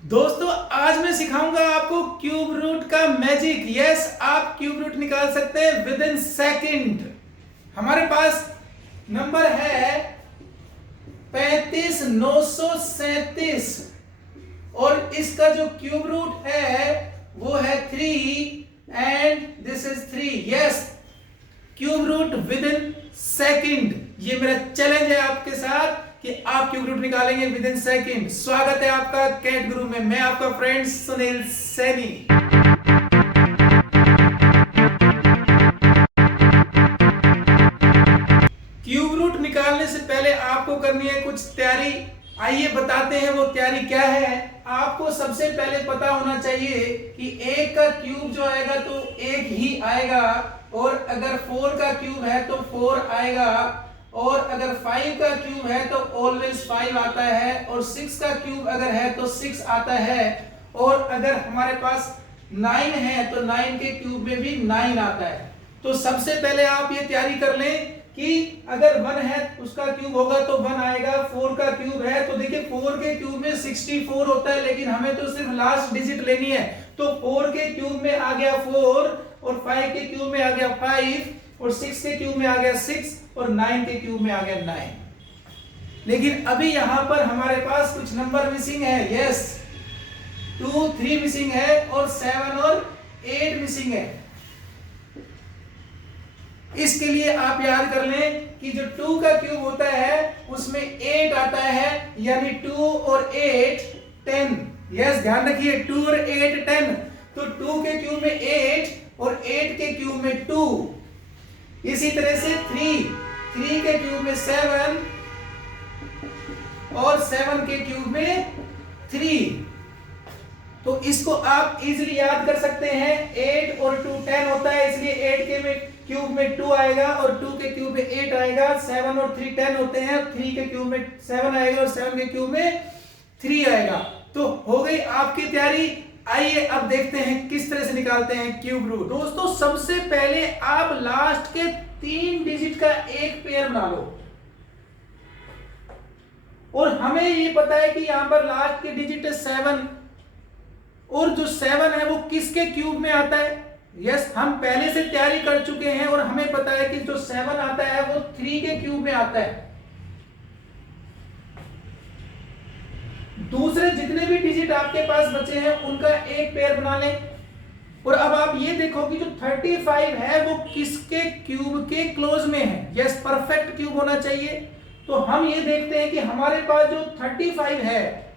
दोस्तों आज मैं सिखाऊंगा आपको क्यूब रूट का मैजिक। यस, आप क्यूब रूट निकाल सकते हैं विद इन सेकेंड। हमारे पास नंबर है 35,937 और इसका जो क्यूब रूट है वो है 3 and this is 3। Yes, cube root within second. ये मेरा चैलेंज है आपके साथ कि आप क्यूब रूट निकालेंगे विद इन सेकेंड। स्वागत है आपका कैट गुरु में। मैं आपका friend Sunil Saini. Cube root निकालने से पहले आपको करनी है कुछ तैयारी। आइए बताते हैं वो तैयारी क्या है। आपको सबसे पहले पता होना चाहिए कि एक का क्यूब जो आएगा तो एक ही आएगा, और अगर 4 का क्यूब है तो 4 आएगा, और अगर 5 का क्यूब है तो ऑलवेज 5 आता है, और 6 का क्यूब अगर है तो 6 आता है, और अगर हमारे पास 9 है तो 9 के क्यूब में भी 9 आता है। तो सबसे पहले आप ये तैयारी कर लें कि अगर 1 है उसका क्यूब होगा तो 1 आएगा। 4 का क्यूब है तो देखिए 4 के क्यूब में 64 होता है, लेकिन हमें तो सिर्फ लास्ट डिजिट लेनी है। तो 4 के क्यूब में आ गया 4, और 5 के क्यूब में आ गया 5, और 6 के क्यूब में आ गया 6, और 9 के क्यूब में आ गया 9। लेकिन अभी यहां पर हमारे पास कुछ नंबर मिसिंग है। यस, 2, 3 मिसिंग है, और 7 और 8 मिसिंग है। इसके लिए आप याद कर लें कि जो 2 का क्यूब होता है उसमें 8 आता है, यानी 2 और 8 10। यस, ध्यान रखिए, 2 और 8 10। तो 2 के क्यूब में 8 और 8 के क्यूब में 2। इसी तरह से 3 के क्यूब में 7 और 7 के क्यूब में 3। तो इसको आप इजीली याद कर सकते हैं। 8 और 2 10 होता है, इसलिए 8 के क्यूब में 2 आएगा, और 2 के क्यूब में 8 आएगा। 7 और 3 10 होते हैं, 3 के क्यूब में 7 आएगा, और 7 के क्यूब में 3 आएगा। तो हो गई आपकी तैयारी। आइए अब देखते हैं किस तरह से निकालते हैं क्यूब रूट। दोस्तों सबसे पहले आप लास्ट के 3 डिजिट का एक पेयर बना लो, और हमें ये पता है कि यहां पर लास्ट के डिजिट है 7, और जो 7 है वो किसके क्यूब में आता है। यस, हम पहले से तैयारी कर चुके हैं और हमें पता है कि जो 7 आता है वो 3 के क्यूब में आता है। दूसरे जितने भी डिजिट आपके पास बचे हैं उनका एक पेयर बना लें, और अब आप ये देखो कि जो 35 है वो किसके क्यूब के क्लोज में है। यस, परफेक्ट क्यूब होना चाहिए। तो हम ये देखते हैं कि हमारे पास जो 35 है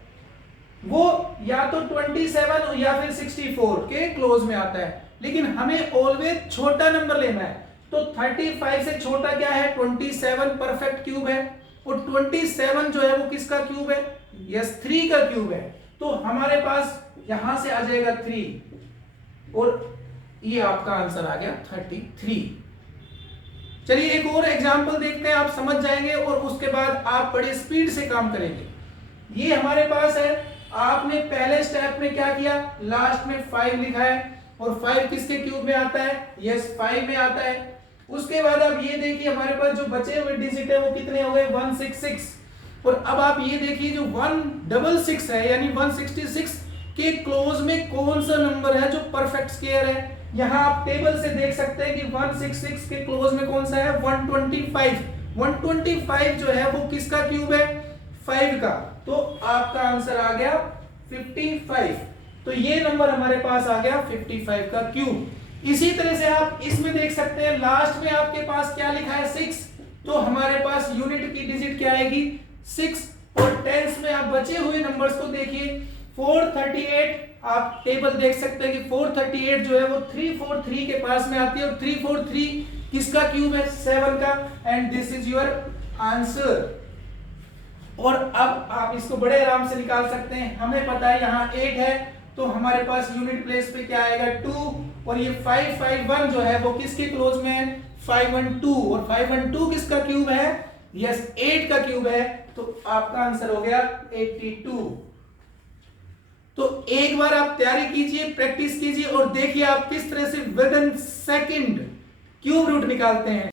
वो या तो 27 या फिर 64 के क्लोज में आता है, लेकिन हमें ऑलवेज छोटा नंबर लेना है। तो 35 से छोटा क्या है, 27 परफेक्ट क्यूब है, और 27 जो है वो किसका क्यूब है, यस 3 का क्यूब है। तो हमारे पास यहां से आ जाएगा 3, और ये आपका आंसर आ गया 33। चलिए एक और एग्जांपल देखते हैं, आप समझ जाएंगे और उसके बाद आप बड़े स्पीड से काम करेंगे। ये हमारे पास है, आपने पहले स्टेप में क्या किया, लास्ट में 5 लिखा है, और 5 किसके क्यूब में आता है, यस 5 में आता है। उसके बाद आप ये देखिए हमारे पास जो बचे हुए डिजिट है वो कितने हो गए, 166। और अब आप ये देखिए जो 166 है यानी 166 के क्लोज में कौन सा नंबर है जो परफेक्ट स्क्वायर है। यहां आप टेबल से देख सकते हैं कि 166 के क्लोज में कौन सा है, 125। 125 जो है वो किसका क्यूब है, 5 का। तो आपका आंसर आ गया 55। तो ये नंबर हमारे पास आ गया 55 का क्यूब। इसी तरह से आप इसमें देख सकते हैं, लास्ट में आपके पास क्या लिखा है, 6। तो हमारे पास यूनिट की डिजिट क्या आएगी, 6। और टेंस में आप बचे हुए नंबर्स को देखिए, 438 आप टेबल देख सकते हैं कि 438 जो है वो 343 के पास में आती है, और 343 किसका क्यूब है, 7 का। And this is your answer. और अब आप इसको बड़े आराम से निकाल सकते हैं। हमें पता है यहाँ 8 है, तो हमारे पास यूनिट प्लेस पे क्या आएगा, 2। और ये 551 जो है वो किसके क्लोज में है, 512। और 512 किसका क्यूब है, यस 8 का क्यूब है। तो आपका आंसर हो गया 82। तो एक बार आप तैयारी कीजिए, प्रैक्टिस कीजिए, और देखिए आप किस तरह से within second cube root निकालते हैं।